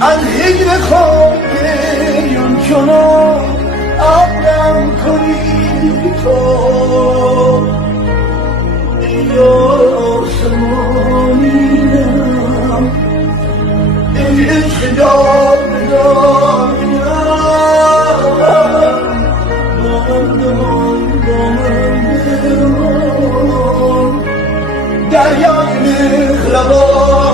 از هجر خواهیم چنان عبرم کنی تو ای آسمانیم ای عشق جاودانیم دریای مهربان